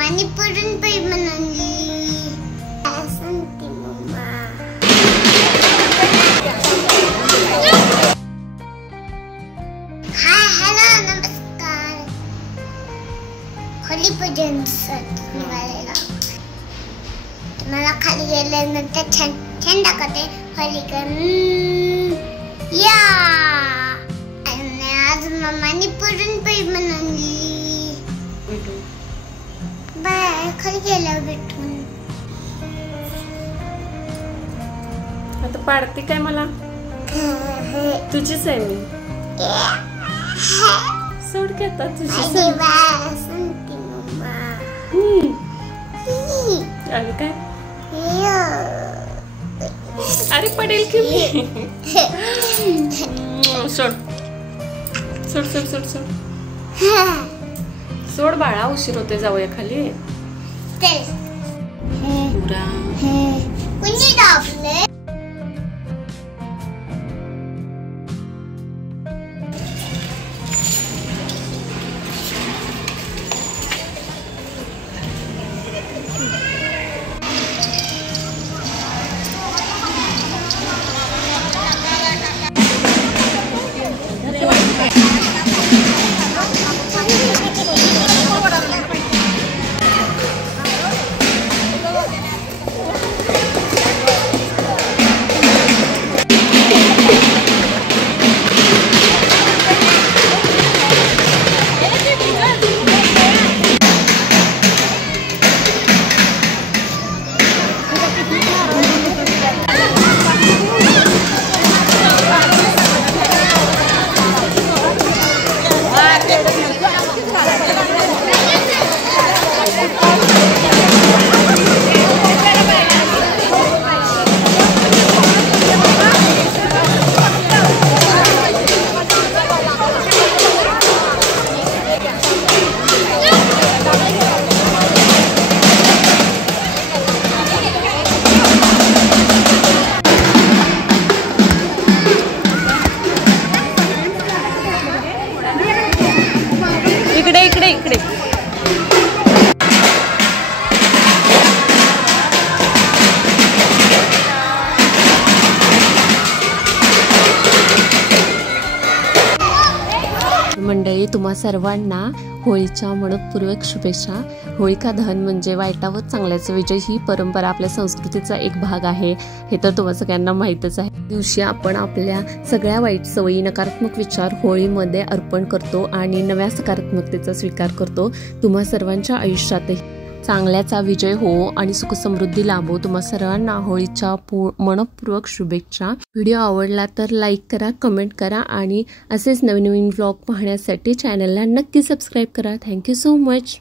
मामाने पुरणपोळी बनवली. सांगते मम्मा. हाय हॅलो नमस्कार. होली पूजन निघालेला. मला खाली गेल्यानंतर छान छान दाखवते होली या. आणि आज मम्माने पुरणपोळी बनवली. बाय खाली गेल्यावर भेटून. आता पाडते काय मला तुझीच आहे मी. सोड की आता तुझीच आहे. सांगते मम्मा. अरे काय अरे पडेल की मी. सोड सोड सोड सोड सोड सोड बाळा. उशीर होते. जाऊया खाली. कुणी दाबले. इकडे इकडे इकडे. मंडळी तुम्हा सर्वांना होळीच्या मनपूर्वक शुभेच्छा. होळिका दहन म्हणजे वाईटावर चांगल्याचा विजय ही परंपरा आपल्या संस्कृतीचा एक भाग आहे. हे तर तुम्हा सगळ्यांना माहीतच आहे. दिवशी आपण आपल्या सगळ्या वाईट सवयी नकारात्मक विचार होळीमध्ये अर्पण करतो आणि नव्या सकारात्मकतेचा स्वीकार करतो. तुम्हा सर्वांच्या आयुष्यातही चांगल्याचा विजय हो आणि सुख समृद्धी लाभो. तुम्हा सर्वांना होळीच्या मनपूर्वक शुभेच्छा. व्हिडिओ आवडला तर लाईक करा, कमेंट करा आणि असेच नवीन नवीन व्लॉग पाहण्यासाठी चॅनलला नक्की सबस्क्राईब करा. Thank you so much.